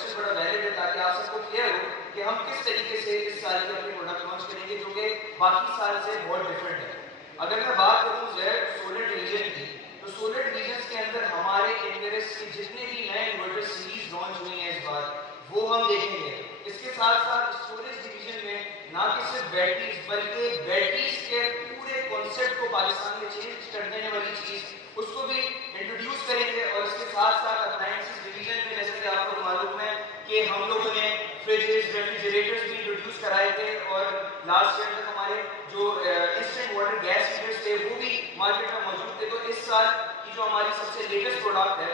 Question बड़ा valid है ताकि आप सबको क्लियर हो कि हम किस तरीके से इस साल के अपने प्रोडक्ट लॉन्च करेंगे जो कि बाकी साल से बहुत डिफरेंट है। अगर मैं बात करूँ जैड सोलर डिवीजन की, तो सोलर डिवीजन के अंदर हमारे एनवेरस के जितने भी नए इन्वर्टर सीरीज लॉन्च हुई हैं इस बार, वो हम देखेंगे। इसके साथ साथ स्टोरेज डिवीजन में ना कि सिर्फ बैटरीज बल्कि बैटरीज के पूरे कॉन्सेप्ट को पाकिस्तान में चेंज कर देने वाली चीज उसको भी इंट्रोड्यूस करेंगे। और इसके साथ साथ अप्लायंसेस डिवीजन में जैसे कि आपको मालूम है कि हम लोगों ने फ्रिजेस रेफ्रिजरेटर्स भी इंट्रोड्यूस कराए थे और लास्ट ईयर तक हमारे जो इंस्टेंट वाटर गैस हीटर्स थे वो भी मार्केट में मौजूद थे। तो इस साल की जो हमारी सबसे लेटेस्ट प्रोडक्ट है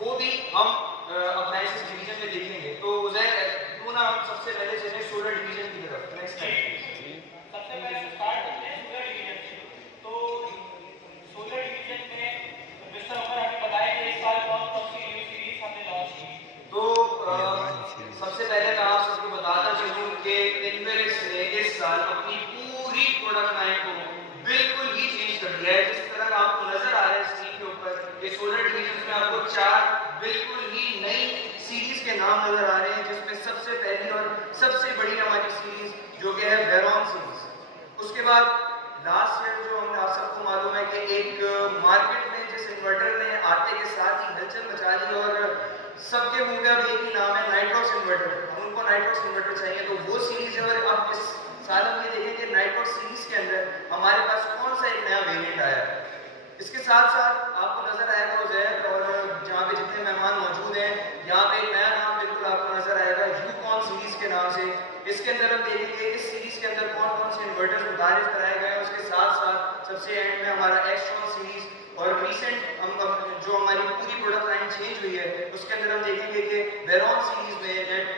वो भी हम अप्लायंसेस डिवीजन में देखेंगे। तो क्यों ना हम सबसे पहले चले सोलर डिवीजन की तरफ। नेक्स्ट टाइम सबसे पहले स्टार्ट करते हैं सोलर डिवीजन से। तो सोलर डिवीजन में मिस्टर उमर हमें बताएंगे इस साल कौन कौन सी न्यू सीरीज हमने लॉन्च की। तो सबसे पहले मैं आप सबको बताता चलूं कि इन्वेरिक्स ने इस साल अपनी पूरी प्रोडक्ट लाइन को बिल्कुल ही चेंज कर दिया है। जिस तरह आपको नजर आ रहा है स्क्रीन के ऊपर ये सोलर डिवीजन में आपको 4 बिल्कुल ही नई सीरीज के नाम नजर आ रहे हैं, जिसमें सबसे पहली और सबसे बड़ी हमारी सीरीज जो कि है वेरॉन सीरीज। उसके बाद लास्ट ईयर जो हमने आप सबको मालूम है कि एक मार्केट में जिस इन्वर्टर ने आते के साथ ही हलचल मचा दी और सबके मुंह में अब एक ही नाम है नाइट्रॉक्स इन्वर्टर। हम उनको नाइट्रॉक्स इन्वर्टर चाहिए, तो वो सीरीज है। और अब इस साल हम ये देखेंगे नाइट्रॉक्स सीरीज के अंदर हमारे पास कौन सा एक नया वेरिएंट आया है। इसके साथ साथ आपको नजर आएगा उजैर और जहाँ पे जितने मेहमान मौजूद हैं यहाँ पे एक नया नाम बिल्कुल आपको नजर आएगा यूकॉन सीरीज के नाम से। इसके अंदर हम देखेंगे इस सीरीज के अंदर कौन कौन से इन्वर्टर्स मुतारिफ कराए गए हैं। उसके साथ साथ सबसे एंड में हमारा एक्सट्रॉन सीरीज और रिसेंट जो हमारी पूरी प्रोडक्ट लाइन चेंज हुई है उसके अंदर हम देखेंगे कि वेरॉन सीरीज में,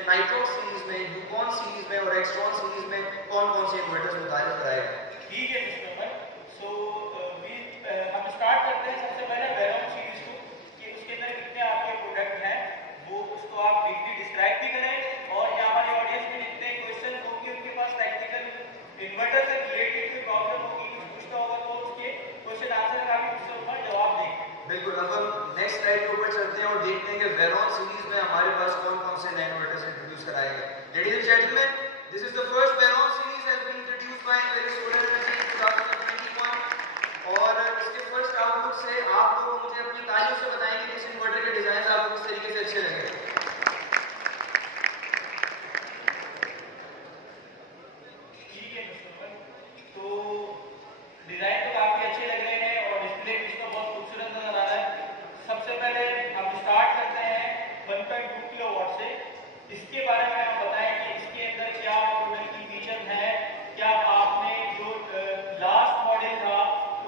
नाइट्रॉक्स सीरीज में, यूकॉन सीरीज में और एक्सट्रॉन सीरीज में कौन कौन से इन्वर्टर्स मुतारिफ कराए गए। ठीक है मिस्टर उमर। सो हम स्टार्ट करते हैं सबसे पहले वेरॉन सीरीज को कि उसके अंदर कितने आपके प्रोडक्ट हैं वो उसको आप ब्रीफली डिस्क्राइब भी करें और यहाँ हमारे ऑडियंस में जितने क्वेश्चन होंगे उनके पास टेक्निकल इन्वर्टर से रिलेटेड कोई प्रॉब्लम होगी कुछ पूछना होगा तो उसके क्वेश्चन आंसर का भी मिस्टर उमर जवाब देंगे। बिल्कुल। अब हम नेक्स्ट स्लाइड के ऊपर चलते हैं और देखते हैं कि वेरॉन सीरीज में हमारे पास कौन कौन से नए इन्वर्टर्स इंट्रोड्यूस कराए गए। Ladies and gentleman, this is the first Veron series has been introduced by Inverex solar energy in 2021। और इसके फर्स्ट आउटलुक से आप लोग मुझे अपनी तालियों से बताएंगे कि इस इन्वर्टर के डिजाइन आपको किस तरीके से अच्छे लगे। ठीक है मिस्टर उमर। तो डिजाइन तो काफी अच्छे लग रहे हैं और डिस्प्ले भी इसका बहुत खूबसूरत नजर आ रहा है। सबसे पहले हम स्टार्ट करते हैं 1.2 किलोवाट से। इसके बारे में आप बताएं कि इसके अंदर क्या प्रोडक्ट की फीचर है, क्या आपने जो लास्ट मॉडल था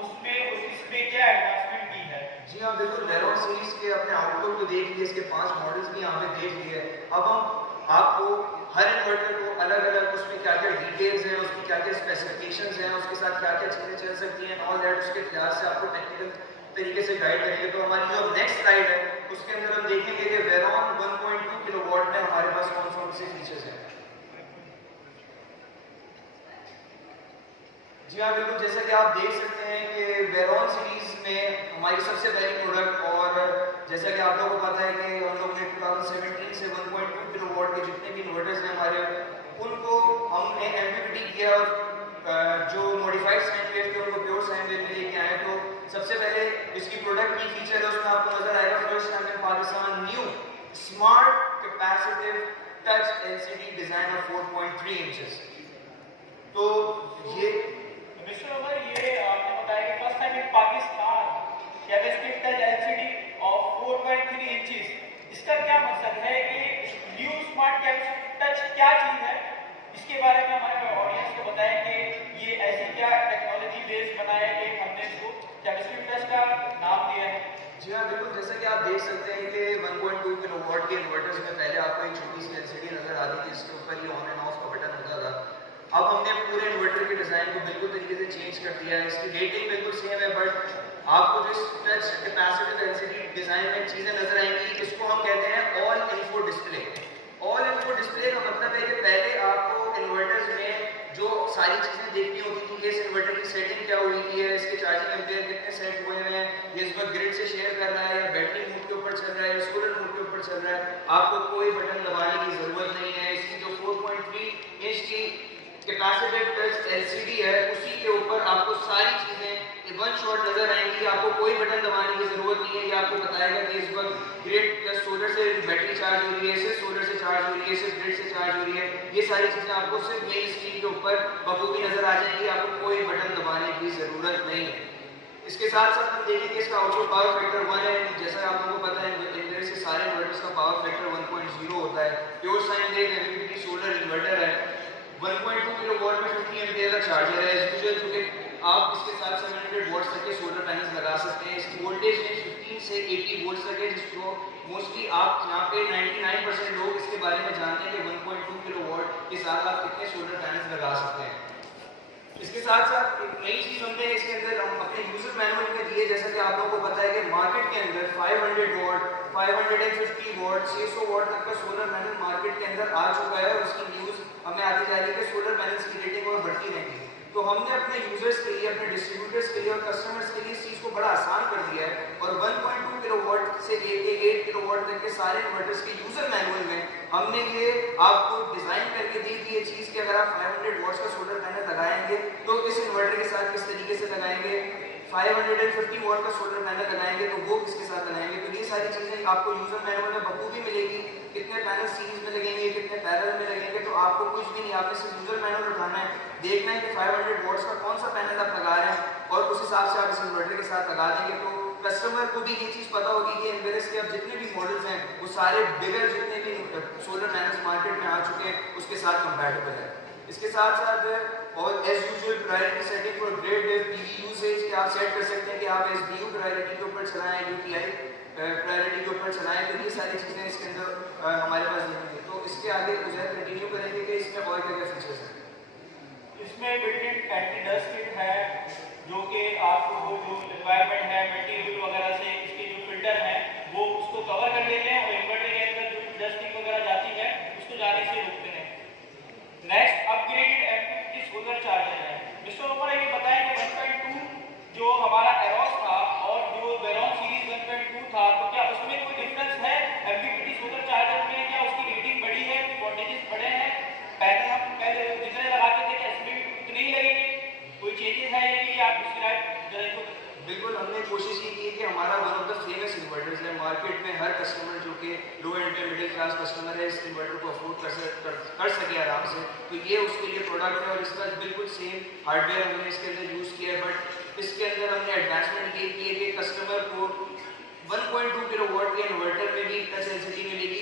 उसमें इसमें क्या एडवांसमेंट की है। जी हाँ बिल्कुल। वेरॉन सीरीज के अपने आउटलुक तो देख लिए, इसके 5 मॉडल्स भी यहाँ पे देख लिए। अब हम आपको हर इन्वर्टर को अलग अलग उसमें क्या क्या डिटेल्स हैं, उसकी क्या क्या स्पेसिफिकेशंस हैं, उसके साथ क्या क्या चीज़ें चल सकती हैं ऑल दैट उसके ख्याल से आपको टेक्निकल तरीके से गाइड करेंगे। तो हमारी जो नेक्स्ट स्लाइड है उसके अंदर हम देखेंगे कि वेरॉन 1.2 किलोवाट में हमारे पास कौन कौन से फीचर्स हैं। जी हाँ बिल्कुल। जैसा कि आप देख सकते हैं कि वेरॉन सीरीज में हमारी सबसे पहली प्रोडक्ट, और जैसा कि आप लोगों को पता है कि हम लोग ने 2017 से 1.2 किलोवाट के जितने भी इन्वर्टर्स हैं हमारे उनको हमने एमपीपीटी किया और जो मॉडिफाइड साइन वेव थे उनको प्योर साइन वेव में लेके आए। तो सबसे पहले इसकी प्रोडक्ट की फीचर है उसमें आपको नजर आएगा first time in Pakistan new smart capacitive touch LCD design of 4.3 inches. तो ये मिस्टर उमर ये आपने बताया कि first time in Pakistan capacitive touch LCD of 4.3 inches. इसका क्या मकसद है कि न्यू स्मार्ट कैपेसिटिव टच क्या चीज है, इसके बारे में हमारे ऑडियंस को बताएं कि ये ऐसी क्या टेक्नोलॉजी बेस्ड बनाया कि हमने इसको कैपेसिटिव टच का नाम दिया है। जी हाँ बिल्कुल। जैसा कि आप देख सकते हैं कि 1.2 किलोवाट के इन्वर्टर्स में पहले आपको एक छोटी सी एलसीडी नजर आती थी जिसके ऊपर ये ऑन एंड ऑफ का बटन होता था। अब हमने पूरे इन्वर्टर के डिजाइन को बिल्कुल तरीके से चेंज कर दिया है। इसकी रेटिंग बिल्कुल सेम है बट आपको जो टच कैपेसिटिव एलसीडी डिजाइन में चीजें नजर आएंगी इसको हम कहते हैं all info display. All info display का मतलब है कि पहले आपको इन्वर्टर्स में जो सारी चीजें देखनी होती थी कि इस इन्वर्टर की सेटिंग क्या हुई है, इसके चार्जिंग एम्पेयर कितने सेट हुए हैं, ये इस वक्त ग्रिड से शेयर कर रहा है या बैटरी मोड के ऊपर ऊपर चल रहा है या सोलर मोड के ऊपर चल रहा है, आपको कोई बटन दबाने की जरूरत नहीं है। इसकी जो 4.3 इंच की कैपेसिटिव टच एलसीडी है उसी के ऊपर आपको सारी चीजें वन शॉट नजर आएंगी। आपको कोई बटन दबाने की जरूरत नहीं है। ये आपको बताएगा कि इस वक्त ग्रिड प्लस सोलर से बैटरी चार्ज हो रही है, सिर्फ सोलर से चार्ज हो रही है, सिर्फ ग्रिड से चार्ज हो रही है। ये सारी चीजें आपको सिर्फ मेन स्क्रीन के ऊपर बखूबी नजर आ जाएंगी। आपको कोई बटन दबाने की जरूरत नहीं है। इसके साथ साथ हम देखेंगे इसका आउटपुट पावर फैक्टर 1 है। जैसा आप लोगों को पता है इनवर्टर से सारे इन्वर्टर्स का पावर फैक्टर 1.0 होता है। प्योर साइन एक एमपीपीटी सोलर इन्वर्टर है। 1.2 किलोवाट में 50 एम्पीयर का चार्जर है। जो कि आप इसके साथ 700 वोल्ट्स तक के सोलर पैनल्स लगा सकते हैं। इसकी वोल्टेज रेंज 15 से 80 वोल्ट्स तक है, जिसको मोस्टली आप यहाँ पे 99% लोग इसके बारे में जानते हैं कि 1.2 किलोवाट के साथ आप कितने सोलर पैनल्स लगा सकते हैं। इसके साथ साथ एक नई चीज हमने इसके अंदर हम अपने यूजर मैनुअल में दिए। जैसा कि आप लोगों को पता है कि मार्केट के अंदर 500 वॉट, 550 वॉट, 600 वॉट तक का सोलर पैनल मार्केट के अंदर आ चुका है और उसकी न्यूज हमें आती जा रही है कि सोलर पैनल्स की रेटिंग और बढ़ती रहेंगी। तो हमने अपने यूजर्स के लिए, अपने डिस्ट्रीब्यूटर्स के लिए और कस्टमर्स के लिए इस चीज को बड़ा आसान कर दिया है और 1.2 किलोवाट से लेके 8 किलोवाट तक के सारे इन्वर्टर्स के यूजर मैनुअल में हमने ये आपको डिजाइन करके दी थी ये चीज कि अगर आप 500 वॉट्स का सोलर पैनल लगाएंगे तो इस इन्वर्टर के साथ किस तरीके से लगाएंगे, 550 वॉट का सोलर पैनल लगाएंगे तो वो किसके साथ लगाएंगे। तो ये सारी चीजें आपको यूजर मैनुअल में बखूबी मिलेगी। कितने पैनल सीरीज में लगेंगे, कितने पैरेलल में लगेंगे, तो आपको कुछ भी नहीं, आपने सिर्फ यूजर मैनुअल उठाना है, देखना है कि 500 वॉट्स का कौन सा पैनल आप लगा रहे हैं और उस हिसाब से आप इस इन्वर्टर के साथ लगा देंगे। तो कस्टमर को भी ये चीज पता होगी कि एनवेरेस के अब जितने भी मॉडल्स हैं वो सारे बिगर जितने भी सोलर पैनल्स मार्केट में आ चुके हैं उसके साथ कंपैटिबल है। इसके साथ साथ और as usual priority setting for grid PV usage के आप सेट कर सकते हैं कि आप एसडीयू प्रायोरिटी के ऊपर चलाएं, यूटीआई प्रायोरिटी के ऊपर चलाएं। तो ये सारी चीजें इसके अंदर हमारे पास नहीं है। तो इसके आगे उजैर कंटिन्यू करेंगे कि इसमें और क्या क्या फीचर्स हैं। इसमें built in anti dust kit है जो कि आपको जो एनवायरनमेंट है मटेरियल वगैरह से इसके जो फिल्टर हैं वो उसको कवर कर लेते हैं और इन्वर्टर के अंदर जो डस्टिंग वगैरह जाती है उसको जाने से रोकते हैं। Next upgraded MPPT solar charger है। मिस्टर ओपरा ये बताएं कि 1.2 जो हमारा एरोस था और जो वेरॉन सीरीज 1.2 था तो क्या उसमें कोई डिफरेंस है एमपीपीटी सोलर चार्जर में? क्या उसकी रेटिंग बढ़ी है, वोल्टेजेस बढ़े हैं? पहले हम पहले जितने लगाते थे क्या इसमें भी उतने ही लगेंगे? कोई चेंजेस है या नहीं आप डिस्क्राइब करें? बिल्कुल, हमने कोशिश ये की कि हमारा one of the famous inverters है मार्केट में। हर कस्टमर जो कि लो एंड पे मिडिल क्लास कस्टमर है इस इन्वर्टर को अफोर्ड कर सके आराम से, तो ये उसके लिए प्रोडक्ट है और इसका बिल्कुल सेम हार्डवेयर हमने इसके अंदर यूज़ किया है। बट इसके अंदर हमने एडवांसमेंट ये की है कि कस्टमर को 1.2 किलोवाट के इन्वर्टर में भी टच एलसीडी मिलेगी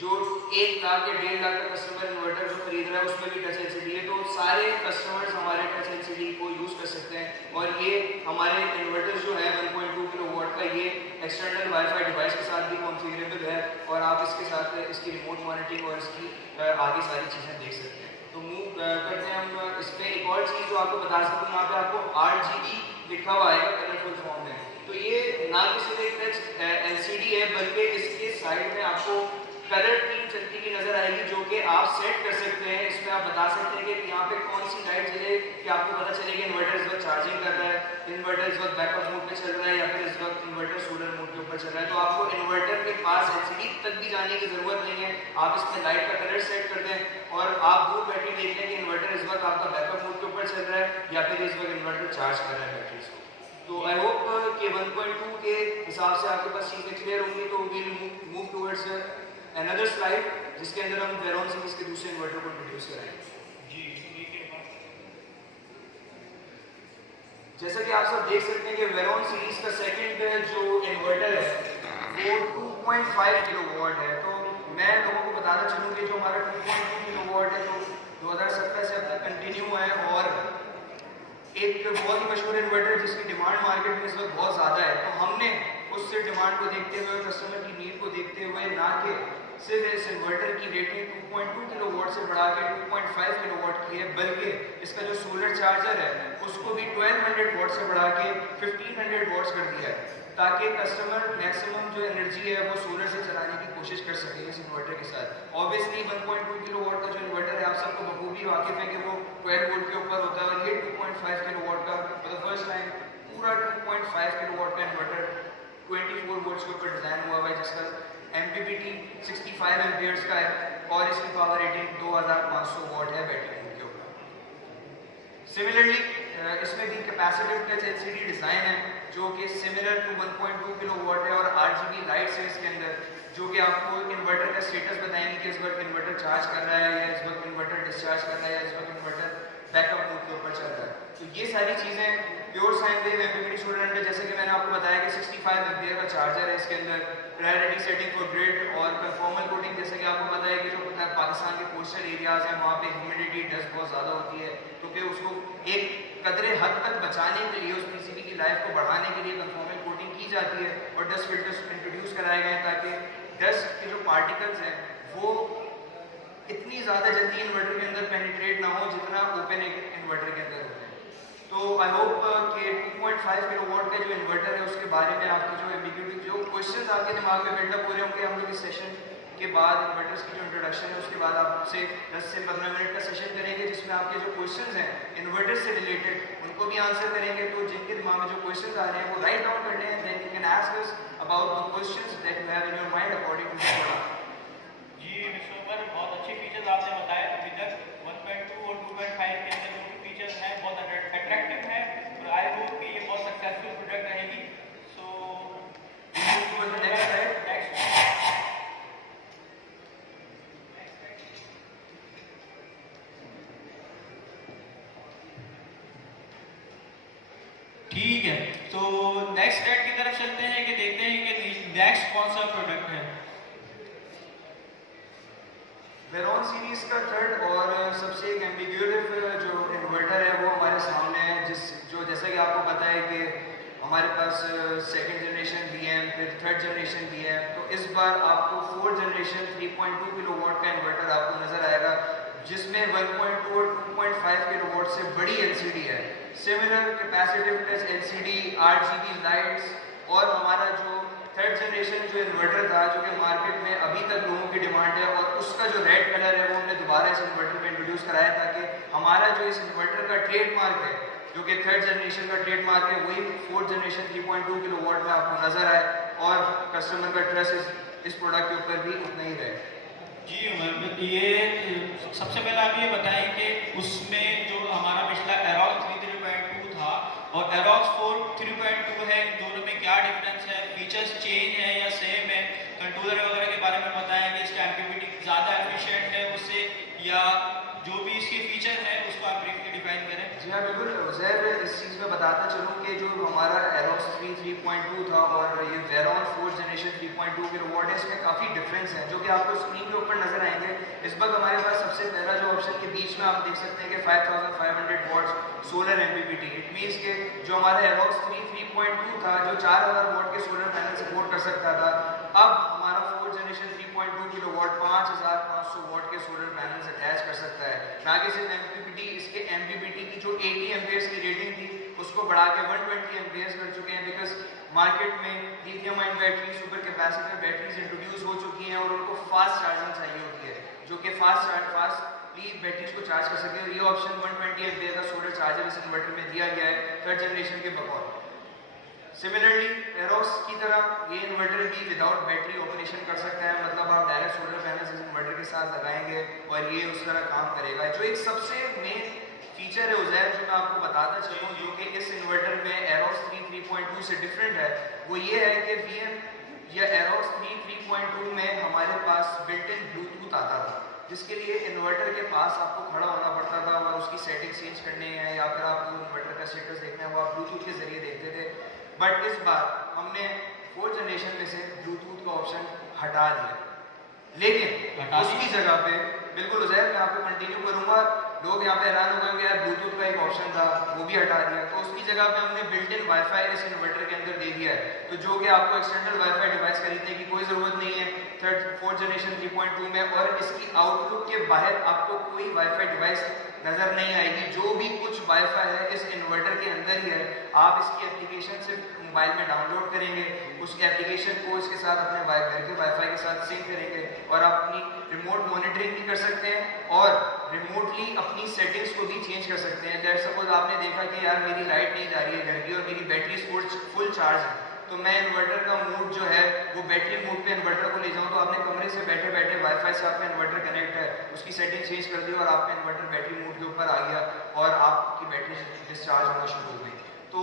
जो 1 लाख या 1.5 लाख का कस्टमर इन्वर्टर जो खरीद रहा है उसमें भी टच एलसीडी है। तो सारे कस्टमर्स हमारे टच एलसीडी को यूज़ कर सकते हैं और ये हमारे इन्वर्टर्स जो है 1.2 किलोवाट का ये एक्सटर्नल वाईफाई डिवाइस के साथ भी कॉन्फ़िगरेबल है और आप इसके साथ इसकी रिमोट मॉनिटरिंग और इसकी आगे सारी चीज़ें देख सकते हैं। तो मूव करते हैं हम इसमें। एक और चीज़ जो आपको बता सकते हैं, यहाँ पे आपको RGB लिखा हुआ है कलरफुल फॉर्म में। तो ये ना कि सिर्फ एक टच एलसीडी है बल्कि इसके साइड में आपको कलर टीम चलती हुई नजर आएगी जो कि आप सेट कर सकते हैं। इसमें आप बता सकते हैं कि यहाँ पे कौन सी लाइट जले कि आपको पता चले कि इन्वर्टर इस वक्त चार्जिंग कर रहा है, इन्वर्टर इस वक्त बैकअप मोड पे चल रहा है या फिर इस वक्त इन्वर्टर सोलर मोड के ऊपर चल रहा है। तो आपको इन्वर्टर के पास एलसीडी तक भी जाने की जरूरत नहीं है। आप इसमें लाइट का कलर सेट कर दें और आप दूर बैठे देख लें कि इन्वर्टर इस वक्त आपका बैकअप मोड के ऊपर चल रहा है या फिर इस वक्त इन्वर्टर चार्ज कर रहा है बैटरीज को। तो आई होप कि 1.2 के हिसाब से आपके पास चीज़ें क्लियर होंगी। तो will move towards another slide जिसके अंदर हम वेरॉन सीरीज के दूसरे इन्वर्टर को इंट्रोड्यूस कराएंगे। जी ठीक है। जैसा कि आप सब देख सकते हैं कि वेरॉन सीरीज का सेकंड जो इन्वर्टर है वो 2.5 किलोवाट है। तो मैं लोगों को बताना चाहूँ कि जो हमारा 2.2 किलोवाट है जो 2017 से अब तक कंटिन्यू है और एक बहुत ही मशहूर इन्वर्टर जिसकी डिमांड मार्केट में इस वक्त बहुत ज़्यादा है। तो हमने उससे डिमांड को देखते हुए कस्टमर की नीड को देखते हुए ना कि सिर्फ इस इन्वर्टर की रेटिंग 2.2 किलोवाट से बढ़ा के 2.5 किलोवाट की है बल्कि इसका जो सोलर चार्जर है उसको भी 1200 वॉट से बढ़ा के 1500 वॉट्स कर दिया है ताकि कस्टमर मैक्सिमम जो एनर्जी है वो सोलर से चलाने की कोशिश कर सके इस इन्वर्टर के साथ। ऑब्वियसली 1.2 किलोवाट का जो इन्वर्टर है आप सबको बखूबी वाकिफ है कि वो 12 वोल्ट के ऊपर होता है और ये 2.5 किलोवाट का फॉर द फर्स्ट टाइम पूरा 2.5 किलोवाट का इन्वर्टर 24 वोल्ट्स के ऊपर डिज़ाइन हुआ हुआ है, जिसका MPPT 65 एम्पियर्स का है और इसकी पावर रेटिंग 2500 वॉट है बैटरी मोड के ऊपर। सिमिलरली इसमें भी कैपेसिटिव टच LCD डिज़ाइन है जो कि सिमिलर टू 1.2 किलो वॉट है और RGB लाइट्स है इसके अंदर, जो कि आपको इन्वर्टर का स्टेटस बताएंगे कि इस वक्त इन्वर्टर चार्ज कर रहा है या इस वक्त इन्वर्टर डिस्चार्ज कर रहा है या इस वक्त इन्वर्टर बैकअप मोड के ऊपर चल रहा है। तो ये सारी चीज़ें pure sine wave MPPT solar under, जैसे कि मैंने आपको बताया कि 65 एम्पियर का चार्जर है इसके अंदर, प्रायोरिटी सेटिंग फॉर ग्रिड और कन्फॉर्मल कोटिंग, जैसे कि आपको पता है कि जो पाकिस्तान के कोस्टल एरियाज हैं वहाँ पे ह्यूमिडिटी डस्ट बहुत ज़्यादा होती है, तो कि उसको एक कदरे हद तक बचाने के लिए, उस PCB की लाइफ को बढ़ाने के लिए कन्फॉर्मल कोटिंग की जाती है और डस्ट फिल्टर्स इंट्रोड्यूस कराए गए ताकि डस्ट के जो पार्टिकल्स हैं वो इतनी ज़्यादा जल्दी इन्वर्टर के अंदर पेनिट्रेट ना हो जितना ओपन इन्वर्टर के अंदर होते हैं। तो आई होप कि 2.5 किलोवाट का जो इन्वर्टर है उसके बारे में आपकी जो एम्बिग्यूटी, जो क्वेश्चंस आपके दिमाग में बिल्डअप हो रहे होंगे, हम लोग इस सेशन के बाद इन्वर्टर्स की जो इंट्रोडक्शन है उसके बाद आपसे 10 से 15 मिनट का सेशन करेंगे जिसमें आपके जो क्वेश्चंस हैं इन्वर्टर से रिलेटेड उनको भी आंसर करेंगे। तो जिनके दिमाग में जो क्वेश्चंस आ रहे हैं वो राइट डाउन कर लें, then you can ask us about the questions that you have in your mind according to the product. जी मिस्टर उमर, बहुत अच्छे फीचर्स आपने बताए अभी तक। 1.2 और 2.5 के अंदर जो भी फीचर्स हैं बहुत अट्रैक्टिव हैं और आई होप कि ये बहुत सक्सेसफुल प्रोडक्ट रहेगी। सो नेक्स्ट ठीक है, तो नेक्स्ट स्टेट की तरफ चलते हैं कि देखते हैं कि नेक्स्ट कौन सा प्रोडक्ट है। वेरॉन सीरीज का थर्ड और सबसे एक एम्बिग्यूटिव जो इन्वर्टर है वो हमारे सामने है, जो जैसा कि आपको पता है कि हमारे पास सेकंड जनरेशन भी है, फिर थर्ड जनरेशन भी है। तो इस बार आपको फोर्थ जनरेशन 3.2 किलोवाट का इन्वर्टर आपको नजर आएगा जिसमें 1.2 और 2.5 किलोवाट से बड़ी LCD है, similar capacitive touch LCD, RGB lights और हमारा जो थर्ड जनरेशन जो इन्वर्टर था जो कि मार्केट में अभी तक लोगों की डिमांड है और उसका जो रेड कलर है वो हमने दोबारा इस इन्वर्टर में इंट्रोड्यूस कराया ताकि हमारा जो इस इन्वर्टर का ट्रेडमार्क है जो कि थर्ड जनरेशन का ट्रेडमार्क है वही फोर्थ जनरेशन 3.2 किलोवाट में आपको नजर आए और कस्टमर का ट्रस्ट इस प्रोडक्ट के ऊपर भी उतना ही रहे। जी उमर, ये सबसे पहले आप ये बताएं कि उसमें जो हमारा पिछला एरोक्स 3.2 था और एरोक्स 4 3.2 है, इन दोनों में क्या डिफरेंस है, फीचर्स चेंज है या सेम है, कंट्रोलर वगैरह के बारे में बताएंगे, इसका MPPT ज़्यादा एफिशिएंट है उससे या जो भी इसके फीचर है उसको आप ब्रीफली डिफाइन करें। जी हाँ बिल्कुल ज़ैर, इस चीज़ में बताता चलूँ कि जो हमारा एरोक्स 3.2 था और ये वेरॉन फोर्थ जनरेशन 3.2 किलोवाट है, इसमें काफ़ी डिफरेंस है जो कि आपको स्क्रीन के ऊपर नजर आएंगे। इस वक्त हमारे पास सबसे पहला जो ऑप्शन के बीच में आप देख सकते हैं कि 5500 watts solar MPPT। It means के जो हमारा एरोक्स 3.2 था जो 4000 वॉट के सोलर पैनल सपोर्ट कर सकता था, अब हमारा फोर्थ जनरेशन 3.2 किलोवाट 5500 वॉट के सोलर पैनल अटैच कर सकता है। ना कि सिर्फ MPPT, इसके MPPT की जो 80 एम्पियर्स की रेटिंग थी उसको बढ़ा के 120 एम्पियर्स कर चुके हैं बिकॉज मार्केट में lithium ion battery, super capacitor batteries introduce हो चुकी हैं और उनको फास्ट चार्जिंग चाहिए होती है जो कि फास्टली बैटरीज को चार्ज कर सके और ये ऑप्शन 120 एम्पियर का सोलर चार्जर इस इन्वर्टर में दिया गया है थर्ड जनरेशन के बकौर। सिमिलरली एरोक्स की तरह ये इन्वर्टर भी विदाउट बैटरी ऑपरेशन कर सकता है, मतलब आप डायरेक्ट सोलर पैनल इस इन्वर्टर के साथ लगाएंगे और ये उस तरह काम करेगा। जो एक सबसे मेन फीचर है उज़ैर जो मैं आपको बताता चलूँ जो कि इस इन्वर्टर में एरोक्स 3.2 से डिफरेंट है वो ये है कि VM या एरोक्स 3.2 में हमारे पास बिल्ट इन ब्लूटूथ आता था जिसके लिए इन्वर्टर के पास आपको खड़ा होना पड़ता था और उसकी सेटिंग चेंज करनी है या फिर आपको इन्वर्टर का स्टेटस देखना है वो आप ब्लूटूथ के जरिए देखते थे। बट इस बार हमने फोर्थ जनरेशन में से ब्लूटूथ का ऑप्शन हटा दिया, लेकिन उसकी जगह पे बिल्कुल उज़ैर मैं आपको कंटिन्यू करूंगा, लोग यहाँ पे हैरान हो गए यार ब्लूटूथ का एक ऑप्शन था वो भी हटा दिया, तो उसकी जगह पे हमने बिल्ट इन वाईफाई इस इन्वर्टर के अंदर दे दिया है। तो जो कि आपको एक्सटर्नल वाईफाई डिवाइस खरीदने की कोई ज़रूरत नहीं है फोर्थ जनरेशन 3.2 में, और इसकी आउटलुक के बाहर आपको कोई वाईफाई डिवाइस नज़र नहीं आएगी। जो भी कुछ वाईफाई है इस इन्वर्टर के अंदर ही है, आप इसकी एप्लीकेशन सिर्फ मोबाइल में डाउनलोड करेंगे, उस एप्लीकेशन को इसके साथ अपने घर के वाईफाई के साथ सिंक करेंगे और आप अपनी रिमोट मॉनिटरिंग भी कर सकते हैं और रिमोटली अपनी सेटिंग्स को भी चेंज कर सकते हैं। लेट्स सपोज आपने देखा कि यार मेरी लाइट नहीं जा रही है घर की और मेरी बैटरी फुल चार्ज है, तो मैं इन्वर्टर का मोड जो है वो बैटरी मोड पे इन्वर्टर को ले जाऊँ, तो आपने कमरे से बैठे बैठे वाईफाई से आपका इन्वर्टर कनेक्ट है, उसकी सेटिंग चेंज कर दी और आपका इन्वर्टर बैटरी मोड के ऊपर आ गया और आपकी बैटरी डिस्चार्ज होना शुरू हो गई। तो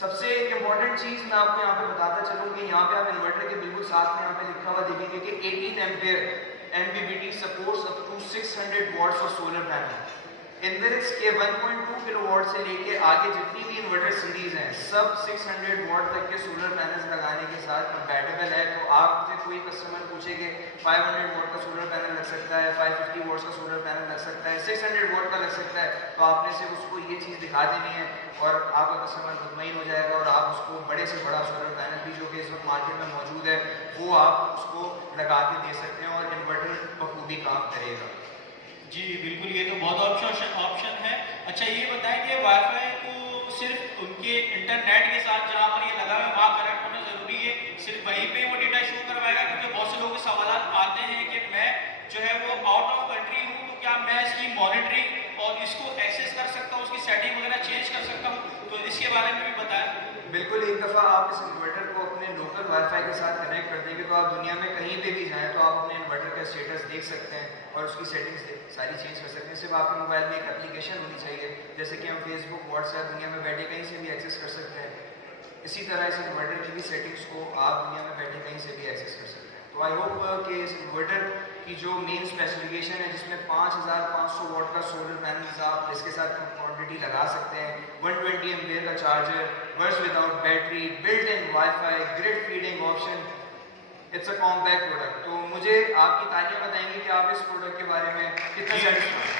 सबसे इम्पॉर्टेंट चीज़ मैं आपको यहाँ पे बताता चलूँ कि यहाँ पे आप इन्वर्टर के बिल्कुल साथ में यहाँ पे लिखा हुआ देखेंगे कि 18 ampere MPPT supports up to 600 watts of solar panel. Inverex के 1.2 किलोवाट से लेके आगे जितनी भी इन्वर्टर सीरीज हैं सब 600 वॉट तक के सोलर पैनल्स लगाने के साथ कंपैटिबल है। तो आपसे कोई कस्टमर पूछे कि 500 वॉट का सोलर पैनल लग सकता है, 550 वॉट का सोलर पैनल लग सकता है, 600 वॉट का लग सकता है, तो आपने से उसको ये चीज़ दिखा देनी है और आपका कस्टमर मुतमईन हो जाएगा और आप उसको बड़े से बड़ा सोलर पैनल भी जो कि इस वक्त मार्केट में मौजूद है वो आप उसको लगा के दे सकते हैं और इन्वर्टर बखूबी काम करेगा। जी बिल्कुल, ये तो बहुत ऑप्शन है। अच्छा ये बताएं कि वाईफाई को सिर्फ उनके इंटरनेट के साथ जहाँ पर ये लगा हुआ है वहाँ कनेक्ट होना जरूरी है, सिर्फ वहीं पे वो डेटा शो करवाएगा? क्योंकि बहुत से लोगों के सवाल आते हैं कि मैं जो है वो आउट ऑफ कंट्री हूँ, तो क्या मैं इसकी मॉनिटरिंग और इसको एक्सेस कर सकता हूँ, उसकी सेटिंग वगैरह चेंज कर सकता हूँ? तो इसके बारे में भी बताएं। बिल्कुल, एक दफ़ा आप इस इन्वर्टर को अपने लोकल वाईफाई के साथ कनेक्ट कर देंगे तो आप दुनिया में कहीं पे भी जाएं तो आप अपने इन्वर्टर का स्टेटस देख सकते हैं और उसकी सेटिंग्स सारी चेंज कर सकते हैं। सिर्फ आपके मोबाइल में एक एप्लीकेशन होनी चाहिए, जैसे कि हम फेसबुक, व्हाट्सएप दुनिया में बैठे कहीं से भी एक्सेस कर सकते हैं। इसी तरह इस इन्वर्टर की भी सेटिंग्स को आप दुनिया में बैठे कहीं से भी एक्सेस कर सकते हैं। तो आई होप कि इस इन्वर्टर की जो मेन स्पेसिफिकेशन है जिसमें 5500 वॉट का सोलर पैनल्स आप इसके साथ क्वांटिटी लगा सकते हैं, 120 एम्पियर का charger, works without battery, built in wifi, grid feeding option, it's a compact product. तो मुझे आपकी तालियां बताएंगे कि आप इस प्रोडक्ट के बारे में कितना सेटिस्फाइड?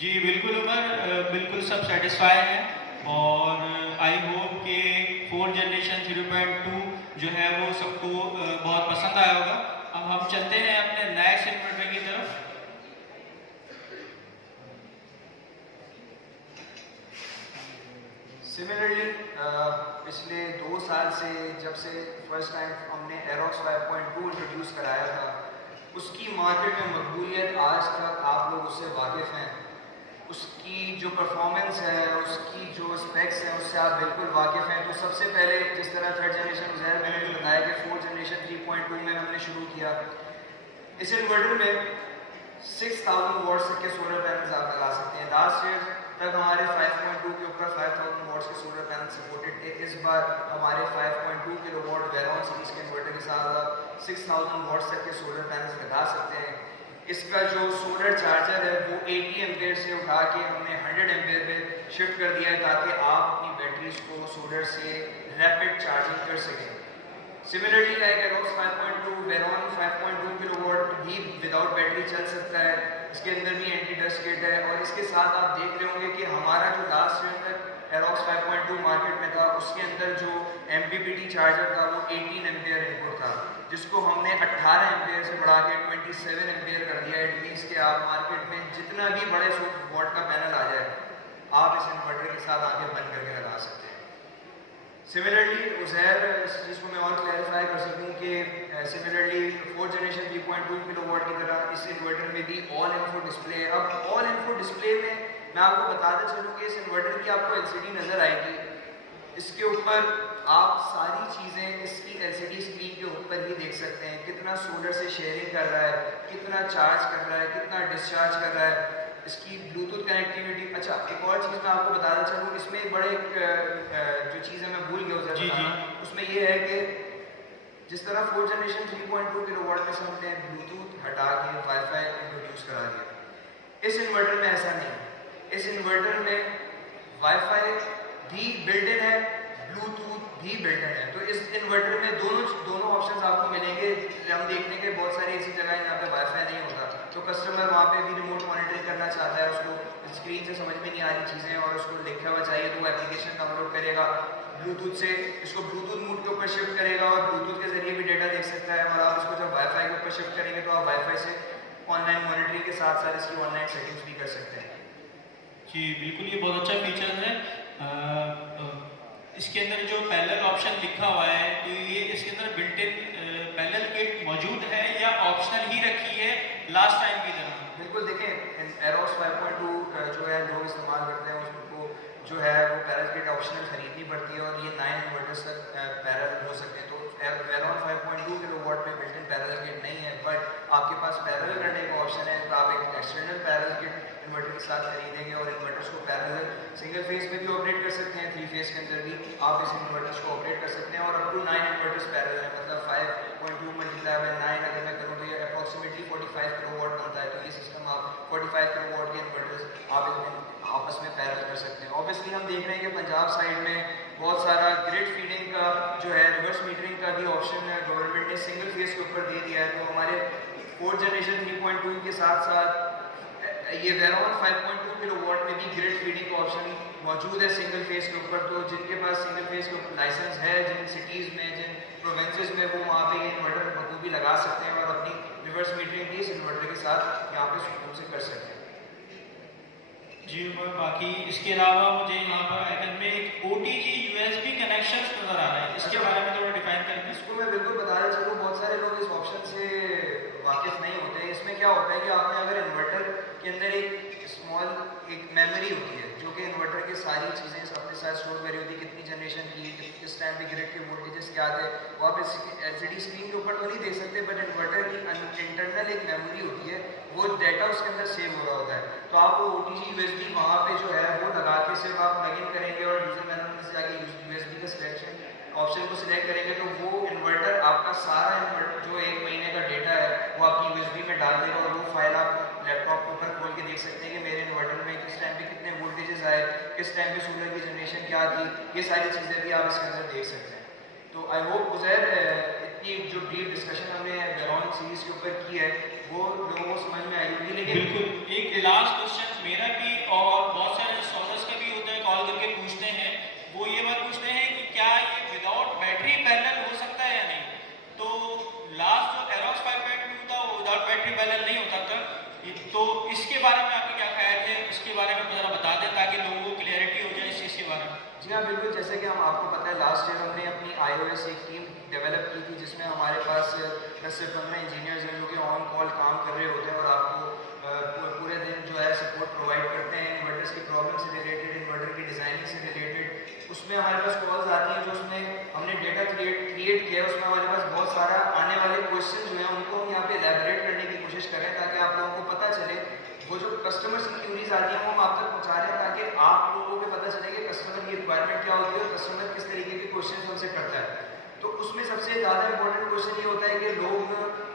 जी बिल्कुल उमर, बिल्कुल सब सेटिस्फाई हैं और आई होप कि 4th जनरेशन 0.2 जो है वो सबको बहुत पसंद आया होगा। अब हम चलते हैं अपने नेक्स्ट इन्वर्टर की तरफ। सिमिलरली पिछले 2 साल से जब से फर्स्ट टाइम हमने एरोक्स 5.2 इंट्रोड्यूस कराया था उसकी मार्केट में मकबूलियत आज तक आप लोग उससे वाकिफ़ हैं। उसकी जो परफॉर्मेंस है, उसकी जो स्पेक्स हैं उससे आप बिल्कुल वाकिफ़ हैं। तो सबसे पहले जिस तरह 3rd जनरेशन उज़ैर मैंने बताया कि 4th जनरेशन 3.2 में हमने शुरू किया, इस इन्वर्टर में 6000 वॉट्स तक के सोलर पैनल्स आप लगा सकते हैं। लास्ट ईयर तक हमारे 5.2 के ऊपर 5000 वॉट्स के सोलर पैनल सपोर्टेड थे। इस बार हमारे 5.2 किलोवाट वेरॉन सीरीज के इन्वर्टर के साथ आप 6000 वॉट्स तक के सोलर पैनल्स लगा सकते हैं। इसका जो सोलर चार्जर है वो 80 एम्पेयर से उठा के हमने 100 एम्पेयर पे शिफ्ट कर दिया है ताकि आप अपनी बैटरीज को सोलर से रैपिड चार्जिंग कर सकें। Similarly like Aerox 5.2, Veyron 5.2 kilowatt भी विदाउट बैटरी चल सकता है। इसके अंदर भी एंटी डस्ट किट है और इसके साथ आप देख रहे होंगे कि हमारा जो लास्ट ईयर तक एरोक्स 5.2 मार्केट में था उसके अंदर जो MPPT चार्जर था वो 18 एम्पेयर इनपुट था, जिसको हमने 18 एम्पेयर से बढ़ा के 27 एम्पेयर कर दिया। इट मीन्स कि आप मार्केट में जितना भी बड़े 100 वॉट का पैनल आ जाए आप इस इन्वर्टर के साथ आगे बंद करके लगा सकते हैं। सिमिलरली उज़ैर इस चीज़ को मैं और क्लैरिफाई कर सकूँ कि सिमिलरली 4th जनरेशन 3.2 किलोवाट की तरह इस इन्वर्टर में भी ऑल इन्फो डिस्प्ले है। अब ऑल इन्फो डिस्प्ले में मैं आपको बताता चलूँ कि इस इन्वर्टर की आपको LCD नज़र आएगी, इसके ऊपर आप सारी चीज़ें इसकी LCD स्क्रीन के ऊपर ही देख सकते हैं, कितना सोलर से शेयरिंग कर रहा है, कितना चार्ज कर रहा है, कितना डिस्चार्ज कर रहा है, इसकी ब्लूटूथ कनेक्टिविटी। अच्छा एक और चीज़ मैं आपको बताना चाहूँ, इसमें एक बड़े जो चीज़ है मैं भूल गया उधर बताना, उसमें ये है कि जिस तरह 4th जनरेशन 3.2 किलोवाट में से हमने ब्लूटूथ हटा के वाईफाई इंट्रोड्यूस करा दिया, इस इन्वर्टर में ऐसा नहीं है। इस इन्वर्टर में वाईफाई भी बिल्ट इन है, ब्लूटूथ भी बिल्ट इन है। तो इस इन्वर्टर में दोनों ऑप्शंस आपको मिलेंगे। हम देखने के बहुत सारी ऐसी जगह है जहाँ पे वाईफाई नहीं होता, तो कस्टमर वहाँ पे भी रिमोट मॉनिटरिंग करना चाहता है, उसको स्क्रीन से समझ में नहीं आ रही चीज़ें और उसको लिखा हुआ चाहिए तो वो एप्लीकेशन डाउनलोड करेगा, ब्लूटूथ से इसको ब्लूटूथ मोड के ऊपर शिफ्ट करेगा और ब्लूटूथ के जरिए भी डेटा देख सकता है। और आप इसको जब वाईफाई के ऊपर शिफ्ट करेंगे तो आप वाईफाई से ऑनलाइन मॉनिटरिंग के साथ साथ इसकी ऑनलाइन सेटिंग्स भी कर सकते हैं। जी बिल्कुल, ये बहुत अच्छा फीचर है। इसके अंदर जो पैरेलल ऑप्शन लिखा हुआ है तो ये इसके अंदर बिल्ट इन पैरेलल किट मौजूद है या ऑप्शनल ही रखी है लास्ट टाइम की तरह? बिल्कुल, देखें एरोक्स 5.2 जो है लोग इस्तेमाल करते हैं उसको जो है वो पैरल किट ऑप्शनल खरीदनी पड़ती है और ये 9 इन्वर्टर्स तक पैरल हो सकते हैं। तो वेलॉन 5.2 किलोवाट में बिल्ट इन पैरल किट नहीं है, बट आपके पास पैरल करने का ऑप्शन है, तो आप एक एक्सटर्नल पैरल किट इन्वर्टर के साथ खरीदेंगे और इन्वर्टर्स को पैरल सिंगल फेज में भी ऑपरेट कर सकते हैं, 3 फेज के अंदर भी आप इस इन्वर्टर्स को ऑपरेट कर सकते हैं। और अप टू 9 इन्वर्टर्स पैरल है, मतलब 5.2 मल्टीप्लाई बाय 9 अगर मैं करूँ तो ये अप्रॉक्सीमेटली 45 किलोवाट बनता है। तो ये सिस्टम आप 45 किलोवाट के इन्वर्टर्स आप इसमें आपस में पैरल कर सकते हैं। ऑब्वियसली हम देख रहे हैं कि पंजाब साइड में बहुत सारा ग्रिड फीडिंग का जो है रिवर्स मीटरिंग का भी ऑप्शन है गवर्नमेंट ने सिंगल फेज के ऊपर दे दिया है। तो हमारे 4th जनरेशन 3.2 के साथ साथ ये वेलॉन 5.2 किलोवाट में भी ग्रिड फीडिंग का ऑप्शन मौजूद है सिंगल फेज के ऊपर। तो जिनके पास सिंगल फेज के ऊपर लाइसेंस है, जिन सिटीज़ में, जिन प्रोविंसेस में, वो वहाँ पे ये इन्वर्टर बखूबी लगा सकते हैं और अपनी रिवर्स मीटरिंग भी इस इन्वर्टर के साथ यहाँ पे सुकून से कर सकते हैं। जी उमर, बाकी इसके अलावा मुझे यहाँ पर आइकन में एक OTG USB कनेक्शंस नज़र आ रहा है, इसके बारे में थोड़ा डिफाइन करेंगे। इसको मैं बिल्कुल बताना चाहूँ, बहुत सारे लोग इस ऑप्शन से वाकिफ नहीं होते। इसमें क्या होता है कि आपने अगर इन्वर्टर के अंदर एक स्मॉल एक मेमोरी होती है जो कि इन्वर्टर की सारी चीज़ें अपने साथ स्टोर करी होती है, कितनी जनरेशन की, किस टाइम पे ग्रिड के वोल्टेजेस क्या थे, वो आप LCD स्क्रीन के ऊपर तो नहीं देख सकते, बट इन्वर्टर की इंटरनल एक मेमोरी होती है, वो डाटा उसके अंदर सेव हो रहा होता है। तो आप वो OTG USB वहाँ पे जो है वो लगा के सिर्फ आप लॉग इन करेंगे और यूजर मैनुअल में से जाके USB का सिलेक्शन ऑप्शन को सिलेक्ट करेंगे तो वो इन्वर्टर आपका सारा इन्वर्टर जो 1 महीने का डेटा है वो आपकी USB में डाल देगा और वो फाइल आप लैपटॉप के ऊपर खोल के देख सकते हैं कि मेरे इन्वर्टर में किस टाइम पे कितने वोल्टेजेस आए, किस टाइम पे सोलर की जनरेशन क्या थी, ये सारी चीज़ें भी आप इसके अंदर देख सकते हैं। तो आई होप उज़ैर इतनी जो डीप डिस्कशन हमने वेलॉन सीरीज के ऊपर की है वो लोगों को समझ में आई होगी। लेकिन बिल्कुल एक लास्ट क्वेश्चन मेरा भी और बहुत सारे इंस्टॉलर्स का भी होता है, कॉल करके पूछते हैं, वो ये बात पूछते हैं कि क्या ये विदाउट बैटरी पैरेलल हो सकता है या नहीं। तो लास्ट जो एरोस 5.2 था वो विदाउट बैटरी पैरेलल नहीं होता था, तो इसके बारे में आपके क्या ख्याल है, इसके बारे में जरा बता दें ताकि लोगों को क्लियरिटी हो जाए इस चीज़ के बारे में। जी हाँ बिल्कुल, जैसे कि हम आपको पता है लास्ट ईयर हमने अपनी iOS एक टीम डेवलप की थी जिसमें हमारे पास 10 से 15 इंजीनियर्स हैं जो कि ऑन कॉल काम कर रहे होते हैं और आपको पूरे दिन जो है सपोर्ट प्रोवाइड करते हैं इन्वर्टर्स की प्रॉब्लम से रिलेटेड, इन्वर्टर की डिज़ाइनिंग से रिलेटेड। उसमें हमारे पास कॉल्स आती हैं जो उसमें हमने डेटा क्रिएट किया है, उसमें हमारे पास बहुत सारा आने वाले क्वेश्चन जो हैं उनको हम यहाँ पे एलैबोरेट करने की कोशिश करें ताकि आप लोगों को पता चले वो जो कस्टमर्स की क्यूरीज आती हैं वो हम आप तक पहुँचा रहे हैं ताकि आप लोगों को पता चले कि कस्टमर की रिक्वायरमेंट क्या होती है और कस्टमर किस तरीके के क्वेश्चन हमसे करता है। तो उसमें सबसे ज़्यादा इंपॉर्टेंट क्वेश्चन ये होता है कि लोग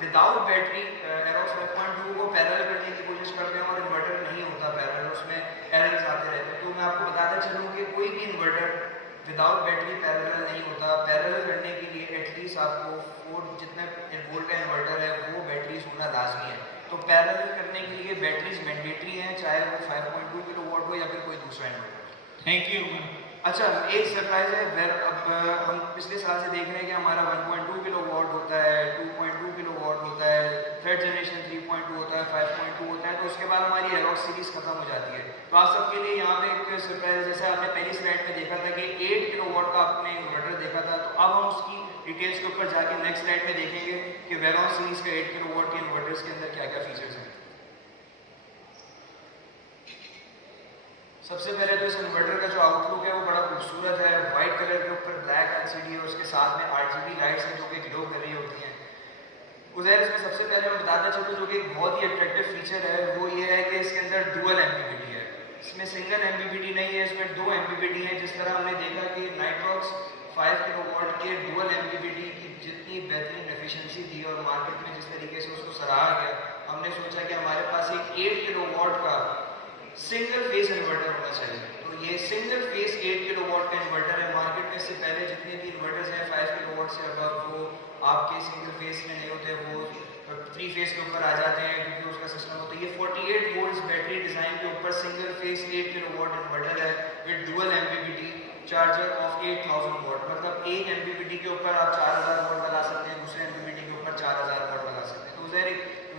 विदाउट बैटरी एरोस 5.2 को पैरेलल करने की कोशिश करते हैं और इन्वर्टर नहीं होता पैरेलल, उसमें एरर्स आते रहते हैं। तो मैं आपको बताता चलूँ कि कोई भी इन्वर्टर विदाउट बैटरी पैरेलल नहीं होता। पैरेलल करने के लिए एटलीस्ट आपको 4 जितने वोल्ट का इन्वर्टर है वो बैटरीज होना लाजमी है। तो पैरेलल करने के लिए बैटरीज मैंडेटरी हैं, चाहे वो 5.2 किलोवाट हो या फिर कोई दूसरा इन्वर्टर। Thank you. अच्छा एक सरप्राइज है, अब हम पिछले साल से देख रहे हैं कि हमारा 1.2 किलोवाट होता है, 2.2 किलोवाट होता है, 3rd जनरेशन 3.2 होता है, 5.2 होता है, तो उसके बाद हमारी एरोस सीरीज खत्म हो जाती है। तो आप सबके लिए यहाँ पे एक सरप्राइज, जैसे आपने पहली स्लाइड में देखा था कि 8 किलोवाट का आपने इन्वर्टर देखा था, तो अब हम उसकी डिटेल्स के ऊपर जाके नेक्स्ट स्लाइड में देखेंगे कि वेलॉन सीरीज का 8 किलोवाट के इन्वर्टर्स के अंदर क्या क्या फीचर्स हैं। सबसे पहले तो इस इन्वर्टर का जो आउटलुक है वो बड़ा खूबसूरत है, वाइट कलर के ऊपर ब्लैक LCD है, उसके साथ में RGB लाइट्स हैं जो कि ग्लो कर रही होती हैं। उधर इसमें सबसे पहले मैं बताना चाहता हूँ जो कि एक बहुत ही अट्रैक्टिव फीचर है वो ये है कि इसके अंदर डुअल MPPT है। इसमें सिंगल MPPT नहीं है, इसमें 2 MPPT है। जिस तरह हमने देखा कि नाइट्रॉक्स 5 किलोवाट के डुअल MPPT की जितनी बेहतरीन एफिशिएंसी थी और मार्केट में जिस तरीके से उसको सराहा गया, हमने सोचा कि हमारे पास एक 8 किलोवाट का सिंगल फेज इन्वर्टर होना चाहिए। तो ये सिंगल फेज 8 किलोवाट का इन्वर्टर है। मार्केट में इससे पहले जितने भी इन्वर्टर्स हैं 5 किलोवाट से अबव वो आपके सिंगल फेज में नहीं होते, वो 3 फेज के ऊपर आ जाते हैं क्योंकि उसका सिस्टम होता है। ये 48 वोल्ट्स बैटरी डिजाइन के ऊपर सिंगल फेज 8 किलोवाट इन्वर्टर है with dual MPPT charger of 8000 what. मतलब एक MPPT के ऊपर आप 4000 वॉट लगा सकते हैं, दूसरे MPPT के ऊपर 4000 वॉट लगा सकते हैं। तो उधर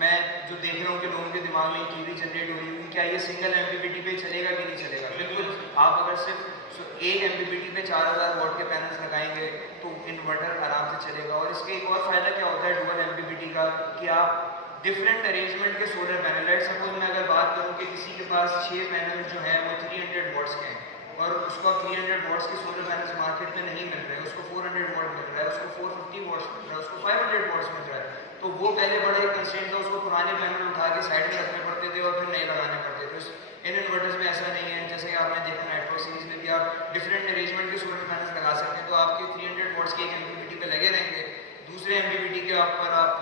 मैं जो देख रहा हूँ कि लोगों के दिमाग में क्यूरी जनरेट हो रही है क्या ये सिंगल MPPT पे चलेगा कि नहीं चलेगा। बिल्कुल, आप अगर सिर्फ एक MPPT पे 4000 वॉट के पैनल्स लगाएंगे तो इन्वर्टर आराम से चलेगा। और इसके एक और फायदा क्या होता है डुअल MPPT का कि आप डिफरेंट अरेंजमेंट के सोलर पैनल, लेट सपोज मैं अगर बात करूँ कि किसी के पास 6 पैनल जो हैं वो 300 वॉट्स के हैं, और उसको 300 वॉट्स के सोलर पैनल्स मार्केट में नहीं मिल रहे हैं, उसको 400 वॉट मिल रहा है, उसको 450 वॉट्स मिल रहा है, उसको 500 वॉट्स मिल रहा है। तो वो पहले बड़े कंस्ट्रेंट था, उसको पुराने पैनल उठा के साइड में रखने पड़ते थे और फिर नए लगाने पड़ते थे। इन इन्वर्टर्स में ऐसा नहीं है, जैसे कि आपने देखा नेटवर्क सीरीज में कि आप डिफरेंट अरेंजमेंट के सोलर पैनल्स लगा सकते हैं, तो आपके 300 वॉट्स के एक एमपीपीटी पे लगे रहेंगे, दूसरे एमपीपीटी के ऊपर आप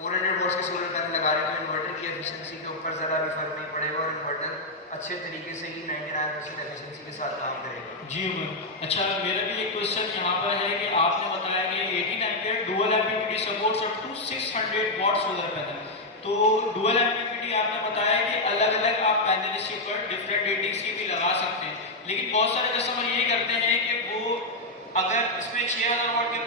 400 वॉट्स के सोलर पैनल लगा रहे हैं, तो इन्वर्टर की एफिशिएंसी के ऊपर ज़रा भी फर्क नहीं पड़ेगा और इन्वर्टर अच्छे तरीके से ही 99% एफिशिएंसी के साथ काम करेगा। जी उमर। अच्छा, मेरा भी एक क्वेश्चन यहाँ पर है कि आपने बताया कि 18 ampere dual MPPT supports up to 600 watt solar panel. तो डुअल एमपीपीटी आपने बताया कि अलग अलग आप पैनल इसके ऊपर डिफरेंट एडीसी भी लगा सकते हैं, लेकिन बहुत सारे कस्टमर ये करते हैं कि वो अगर इसमें 6000 वॉट के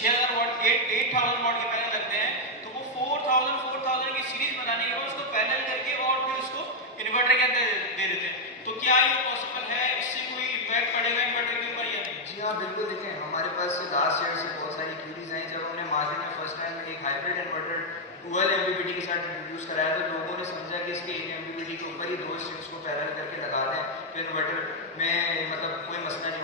6000 वॉट 8000 वॉट के पैनल लगते हैं, तो वो 4000 की सीरीज बनाने के बाद उसको पैनल करके और फिर उसको इन्वर्टर के अंदर दे देते हैं। तो क्या ये पॉसिबल है, इससे कोई इम्पैक्ट पड़ेगा इन्वर्टर के ऊपर या नहीं? जी हाँ, बिल्कुल। देखें, हमारे पास लास्ट ईयर से बहुत सारी क्यूरीज आई। जब हमने मार्केट में फर्स्ट टाइम एक हाइब्रिड इन्वर्टर डुअल एमपीपीटी के साथ इंट्रोड्यूस कराया, तो लोगों ने समझा कि इसके एक एमपीपीटी के ऊपर ही 2 स्ट्रिंग्स को पैरेलल करके लगा दें, तो इन्वर्टर में मतलब कोई मसला